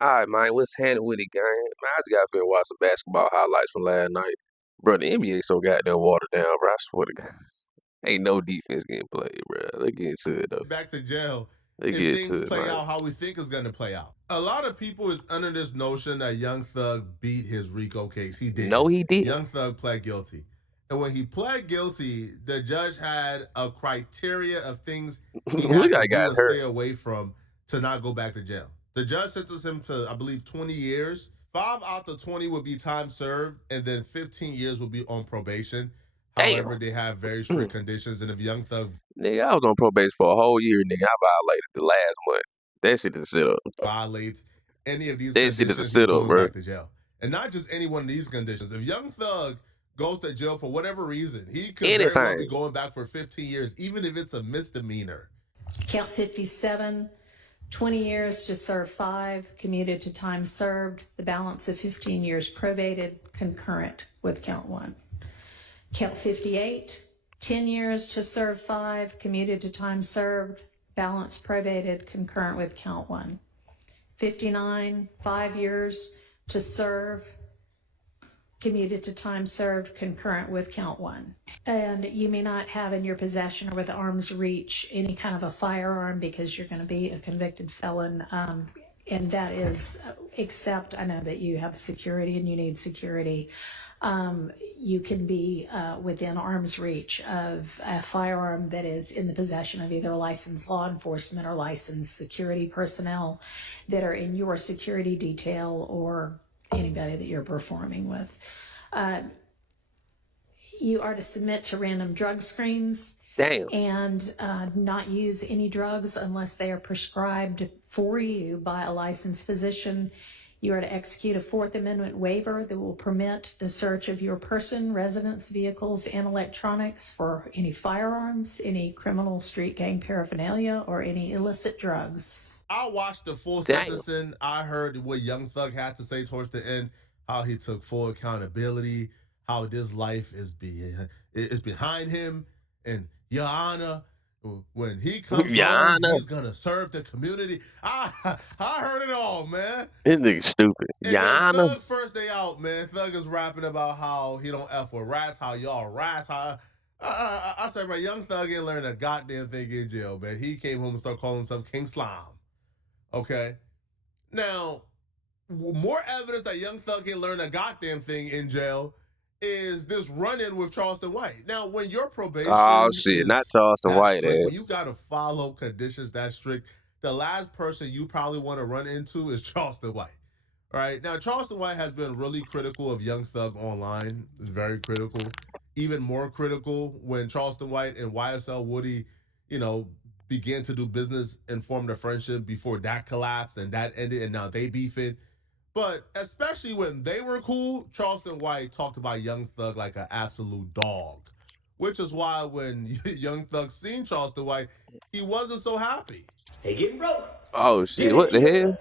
All right, man, what's happening with it, gang? Man, I just got to watch some basketball highlights from last night. Bro, the NBA so goddamn watered down, bro. I swear to God. Ain't no defense getting played, bro. Let's get into it, though. Back to jail Let's if get things into it, play man. out how we think it's going to play out. A lot of people is under this notion that Young Thug beat his RICO case. He No, didn't. he didn't. Young Thug pled guilty. And when he pled guilty, the judge had a criteria of things he Look had how to he do got and hurt. stay away from to not go back to jail. The judge sentenced him to, I believe, 20 years. 5 out of 20 would be time served, and then 15 years will be on probation. Damn. However, they have very strict conditions, and if Young Thug Nigga, I was on probation for a whole year, nigga. I violated the last month. That shit is a sit up. violates any of these That shit is a conditions, he's sit up, going bro. back to jail. And not just any one of these conditions. If Young Thug goes to jail for whatever reason, he could very well be going back for 15 years, even if it's a misdemeanor. Count 57, 20 years to serve 5, commuted to time served. The balance of 15 years probated, concurrent with count 1. Count 58, 10 years to serve 5, commuted to time served. Balance probated, concurrent with count 1. 59, 5 years to serve, commuted to time served, concurrent with count 1. And you may not have in your possession or with arm's reach any kind of a firearm because you're going to be a convicted felon. And that is, except I know that you have security and you need security. You can be within arm's reach of a firearm that is in the possession of either licensed law enforcement or licensed security personnel that are in your security detail or anybody that you're performing with. You are to submit to random drug screens. Damn. And not use any drugs unless they are prescribed for you by a licensed physician. You are to execute a Fourth Amendment waiver that will permit the search of your person, residence, vehicles, and electronics for any firearms, any criminal street gang paraphernalia, or any illicit drugs. I watched the full sentencing. I heard what Young Thug had to say towards the end, how he took full accountability, how this life is behind him, and Your Honor, when he comes home, he's gonna serve the community. I heard it all, man. This nigga stupid. And Thug first day out, man. Thug is rapping about how he don't F with rats, how y'all rats. How I said, man, Young Thug ain't learned a goddamn thing in jail, man. He came home and started calling himself King Slime. Okay, now more evidence that Young Thug ain't learned a goddamn thing in jail is this run-in with Charleston White. Now, when your probation is not Charleston White, strict, when you gotta follow conditions that strict, the last person you probably want to run into is Charleston White. All right. Now, Charleston White has been really critical of Young Thug online. It's very critical. Even more critical when Charleston White and YSL Woody, began to do business and formed a friendship before that collapsed and that ended, and now they beefing. But especially when they were cool, Charleston White talked about Young Thug like an absolute dog. Which is why when Young Thug seen Charleston White, he wasn't so happy. They getting broke. Oh, shit. What the hell?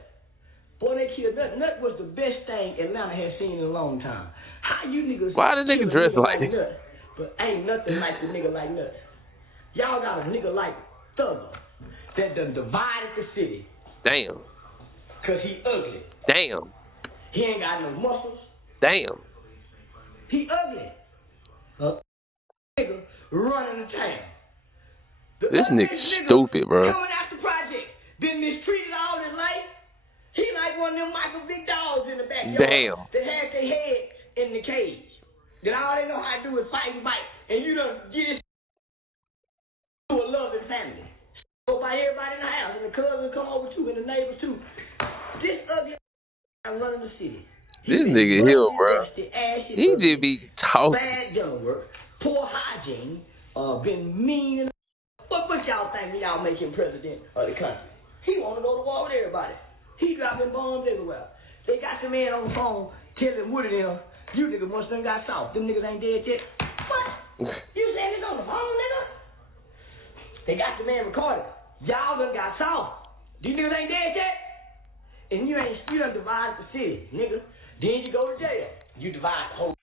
Boy, they killed Nut. Nut was the best thing Atlanta has seen in a long time. How you niggas Why the nigga dressed like this? Nut, but ain't nothing like the nigga like Nut. Y'all got a nigga like Thugger that done divided the city. Damn. Cause he ugly. Damn. He ain't got no muscles. Damn. He ugly. Nigga running the town. This nigga stupid, bro. Coming out the project, been mistreated all his life. He like one of them Michael Vick dogs in the backyard. Damn. That had their head in the cage. That all they know how to do is fight and bite. And you done get this to a loving family. Go by everybody in the house, and the cousins come over too, and the neighbors too. This ugly I'm running the city. This nigga here, bro. He just be talking. Bad dental work, poor hygiene, been mean. What y'all think y'all make him president of the country? He want to go to war with everybody. He dropping bombs everywhere. They got the man on the phone telling Woody them, you niggas once them got soft. Them niggas ain't dead yet. What? You saying this on the phone, nigga? They got the man recorded. Y'all done got soft. These niggas ain't dead yet. And you done divided the city, nigga. Then you go to jail. You divide the whole.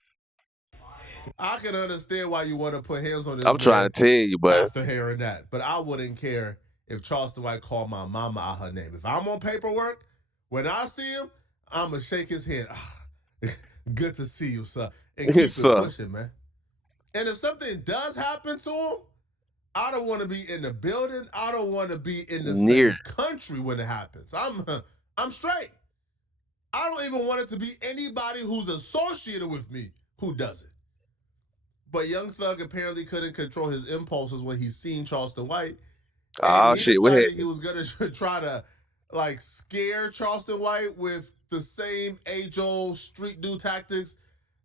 I can understand why you want to put hands on this. I'm trying to tell you, but after hearing that, but I wouldn't care if Charleston White called my mama out her name. If I'm on paperwork When I see him, I'm going to shake his hand. Good to see you, sir. And keep Yes, it sir. pushing, man. And if something does happen to him, I don't want to be in the building. I don't want to be in the Near. same country when it happens. I'm straight. I don't even want it to be anybody who's associated with me who does it. But Young Thug apparently couldn't control his impulses when he seen Charleston White. And Oh, he shit. What decided he happened? was going to try to, like, scare Charleston White with the same age-old street dude tactics.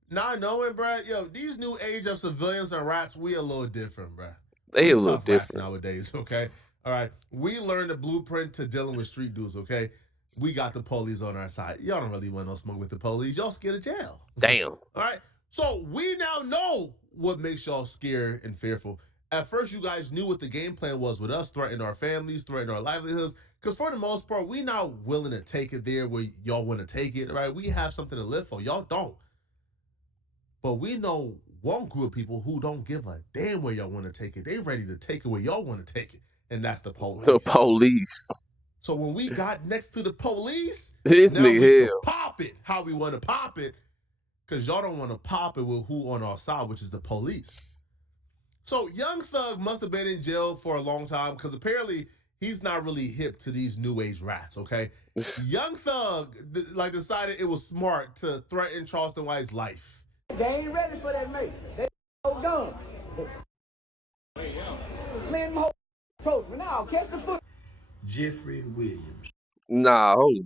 Not knowing, bruh, yo, these new age of civilians and rats, we a little different, bruh. They We a little tough rats different. nowadays, okay? All right. We learned the blueprint to dealing with street dudes, okay? We got the police on our side. Y'all don't really want no smoke with the police. Y'all scared of jail. Damn. All right. So we now know what makes y'all scared and fearful. At first, you guys knew what the game plan was with us, threatening our families, threatening our livelihoods. Because for the most part, we not willing to take it there where y'all want to take it, right? We have something to live for. Y'all don't. But we know one group of people who don't give a damn where y'all want to take it. They ready to take it where y'all want to take it. And that's the police. The police. So when we got next to the police, This now we nigga can hell. pop it how we want to pop it. Because y'all don't want to pop it with who on our side, which is the police. So Young Thug must have been in jail for a long time because apparently he's not really hip to these new age rats, okay? Young Thug decided it was smart to threaten Charleston White's life. They ain't ready for that, mate. They so done. Man, my whole toast me now. Catch the foot. Jeffrey Williams. Nah, hold on.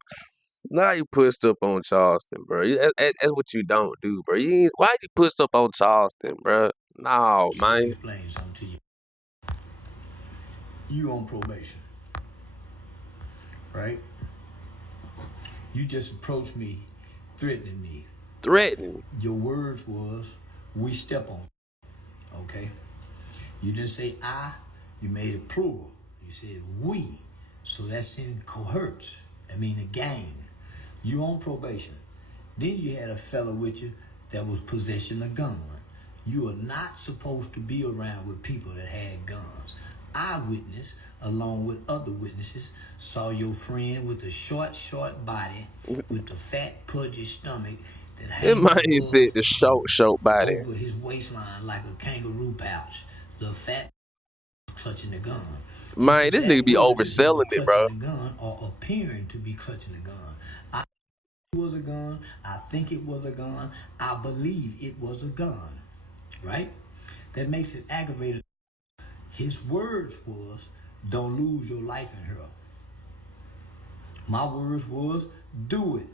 Now you pushed up on Charleston, bro. That's what you don't do, bro. Why you pushed up on Charleston, bro? No, Let me man. explain something to you. You on probation, right? You just approached me, threatening me. Threatening. Your words was, we step on you, okay? You didn't say I, you made it plural. You said we, so that's in cohorts. I mean a gang. You on probation. Then you had a fella with you that was possessing a gun. You are not supposed to be around with people that had guns. Eyewitness, along with other witnesses, saw your friend with the short body, with the fat, pudgy stomach that It hangs might have said the short body. over his waistline like a kangaroo pouch. The fat clutching the gun. Man, this nigga be overselling it, bro. Clutching the gun or appearing to be clutching the gun. I think it was a gun. I think it was a gun. I believe it was a gun. Right? That makes it aggravated. His words was, don't lose your life in her. My words was, do it.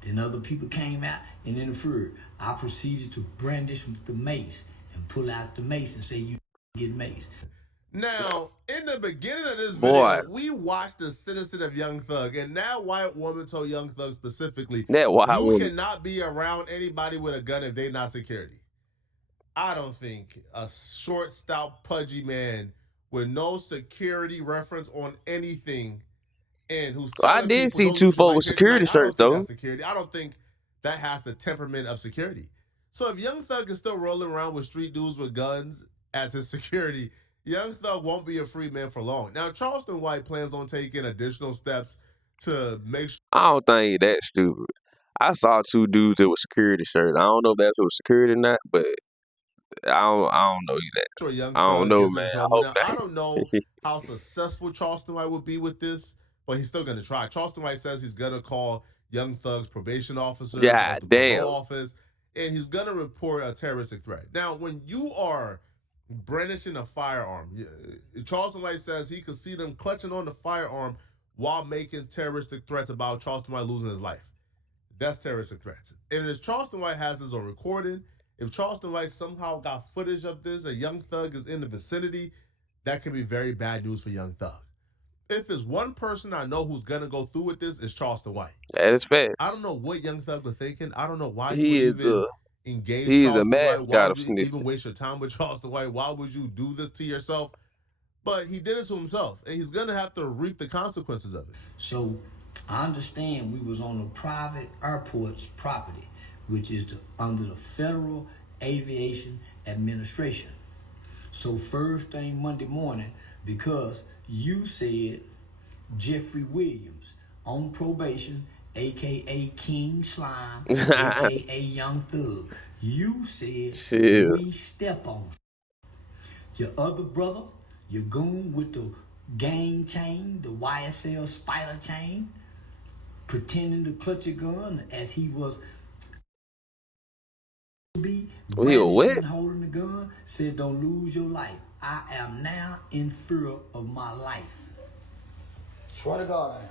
Then other people came out and interfered. I proceeded to brandish the mace and pull out the mace and say, you get mace. Now, in the beginning of this Boy. video, we watched the citizen of Young Thug, and that white woman told Young Thug specifically, That white you woman. cannot be around anybody with a gun if they're not security. I don't think a short, stout, pudgy man with no security reference on anything and who's I telling did people see don't two lose your folk life with here security tonight, I don't shirts, think though. that's security. I don't think that has the temperament of security. So if Young Thug is still rolling around with street dudes with guns as his security, Young Thug won't be a free man for long. Now, Charleston White plans on taking additional steps to make sure I don't think that stupid. I saw two dudes that were security shirts. I don't know if that's what security or not, but I don't know that. Young I don't Thug know, gets in man. I trouble. hope Now, not. I don't know how successful Charleston White would be with this, but he's still going to try. Charleston White says he's going to call Young Thug's probation officers God at the damn. parole office, and he's going to report a terroristic threat. Now, when you are brandishing a firearm, Charleston White says he could see them clutching on the firearm while making terroristic threats about Charleston White losing his life. That's terroristic threats. And if Charleston White has this on recording, if Charleston White somehow got footage of this, a Young Thug is in the vicinity, that could be very bad news for Young Thug. If there's one person I know who's gonna go through with this, it's Charleston White. That is fast. I don't know what Young Thug was thinking. I don't know why He you is would even the engage he is the Charleston White. Why mascot of would you even snitching. waste your time with Charleston White? Why would you do this to yourself? But he did it to himself, and he's gonna have to reap the consequences of it. So I understand we was on a private airport's property, which is under the Federal Aviation Administration. So first thing Monday morning, because you said Jeffrey Williams, on probation, aka King Slime, aka Young Thug. You said Chill. we step on. Your other brother, your goon with the gang chain, the YSL spider chain, pretending to clutch a gun as he was be We were brandishing wet. and holding the gun, said don't lose your life. I am now in fear of my life. Swear to God I am.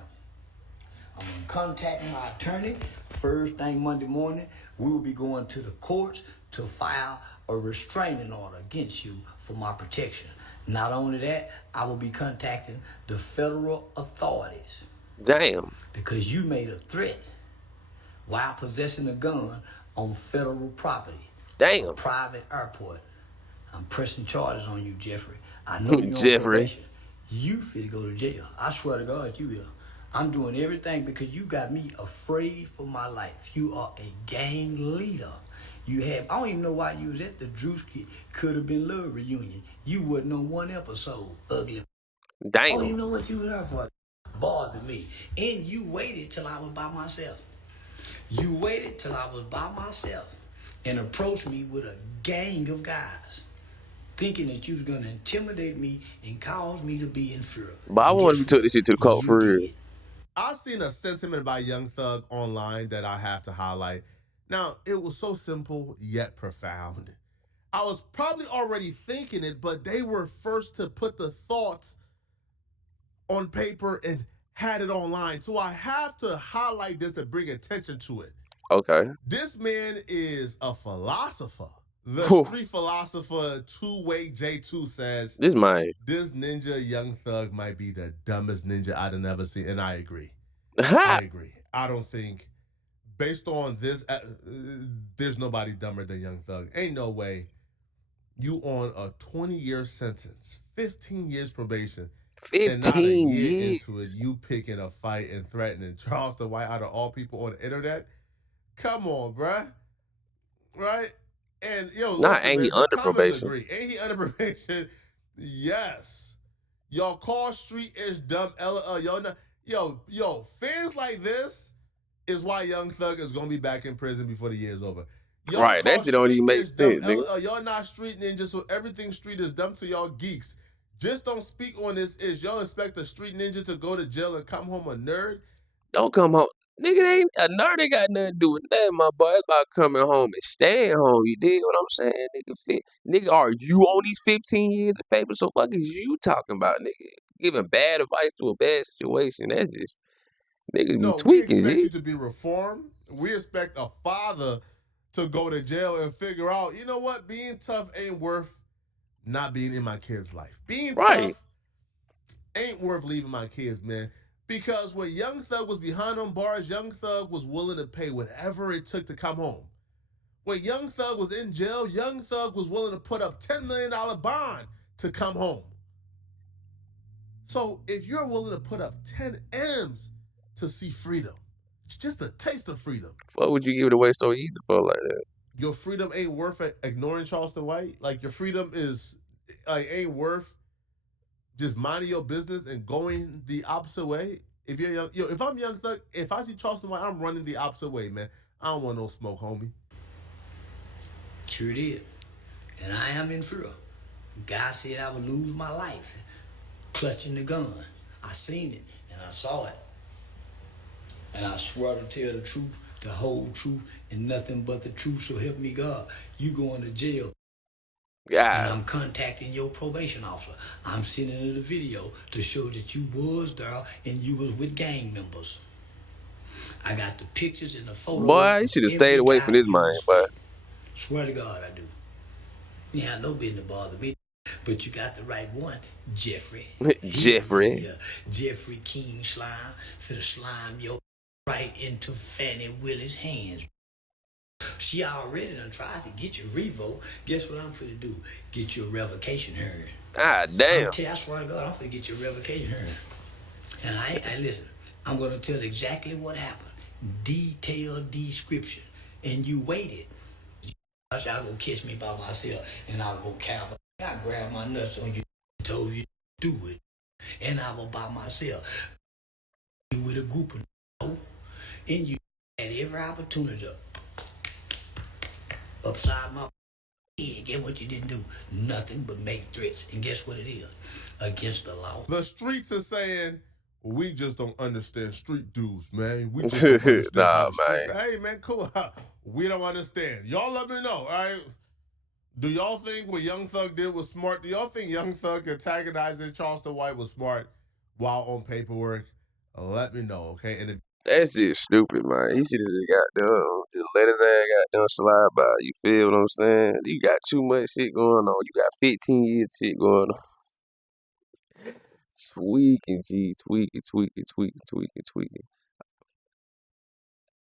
I'm gonna contact my attorney. First thing Monday morning, we will be going to the courts to file a restraining order against you for my protection. Not only that, I will be contacting the federal authorities Damn. because you made a threat while possessing a gun on federal property, a Damn. private airport. I'm pressing charges on you, Jeffrey. I know you're on Jeffrey. probation. You fit to go to jail. I swear to God, you will. I'm doing everything because you got me afraid for my life. You are a gang leader. I don't even know why you was at the Drewski Could Have Been Love reunion. You wasn't on one episode, ugly. Damn. Oh, you know what you were there for? Bothered me. And you waited till I was by myself. You waited till I was by myself and approached me with a gang of guys, thinking that you was going to intimidate me and cause me to be in fear. But I wanted to took this shit to the court for real. I've seen a sentiment by Young Thug online that I have to highlight. Now, it was so simple yet profound. I was probably already thinking it, but they were first to put the thoughts on paper and had it online. So I have to highlight this and bring attention to it. Okay. This man is a philosopher. The Whew. street philosopher Two-Way J2 says, This mine. this ninja Young Thug might be the dumbest ninja I've ever seen. And I agree. I agree. I don't think, based on this, there's nobody dumber than Young Thug. Ain't no way you on a 20-year sentence, 15 years probation, and not a 15 year years. into it, you picking a fight and threatening Charleston White out of all people on the internet. Come on, bruh. Right? And yo, Nah, listen, ain't man, he the under comments probation? agree. Ain't he under probation? Yes. Y'all call street is dumb. Y'all not, yo, fans like this is why Young Thug is gonna be back in prison before the year's over. Y'all Right, call that shit don't street even make is dumb. sense, nigga. Y'all not street ninjas, so everything street is dumb to y'all geeks. Just don't speak on this ish. Y'all expect a street ninja to go to jail and come home a nerd? Don't come home. Nigga, they ain't a nerd ain't got nothing to do with that, my boy. It's about coming home and staying home. You dig what I'm saying? Nigga, are you on these 15 years of paper? So fuck is you talking about, nigga? Giving bad advice to a bad situation. That's just niggas be No, we tweaking, expect G. you to be reformed. We expect a father to go to jail and figure out, you know what, being tough ain't worth not being in my kid's life. Being Right. tough ain't worth leaving my kids, man. Because when Young Thug was behind on bars, Young Thug was willing to pay whatever it took to come home. When Young Thug was in jail, Young Thug was willing to put up $10 million bond to come home. So if you're willing to put up 10 M's to see freedom, it's just a taste of freedom. What would you give it away so easy for like that? Your freedom ain't worth ignoring Charleston White. Like your freedom is ain't worth just minding your business and going the opposite way. If you're young, if I'm Young Thug, if I see Charleston White, I'm running the opposite way, man. I don't want no smoke, homie. Sure did. And I am in fear. God said I would lose my life clutching the gun. I seen it and I saw it. And I swear to tell the truth, the whole truth, and nothing but the truth. So help me God. You going to jail. And God. I'm contacting your probation officer. I'm sending her the video to show that you was there and you was with gang members. I got the pictures and the photos. Boy, you should have stayed away from this man, but Swear to God I do. You have no business to bother me. But you got the right one, Jeffrey. Jeffrey. Yeah, Jeffrey King Slime for the slime your right into Fannie Willie's hands. She already done tried to get you revoke. Guess what I'm finna do? Get you a revocation hearing. God damn. I swear to God, I'm finna get you a revocation hearing. And I listen, I'm gonna tell exactly what happened. Detailed description. And you waited. Y'all gonna catch me by myself and I will go cow. I grabbed my nuts on you and told you to do it. And I was by myself. with a group of and you had every opportunity to upside my head. Get what you didn't do? Nothing but make threats. And guess what it is? Against the law. The streets are saying, we just don't understand street dudes, man. We just don't understand how Nah, the streets. man. Hey, man, cool. We don't understand. Y'all let me know, all right? Do y'all think what Young Thug did was smart? Do y'all think Young Thug antagonizing Charleston White was smart while on paperwork? Let me know, okay? And That's just stupid, man. He should have just got done. Just let his ass got done slide by. You feel what I'm saying? You got too much shit going on. You got 15 years shit going on. Tweaking, G. Tweaking.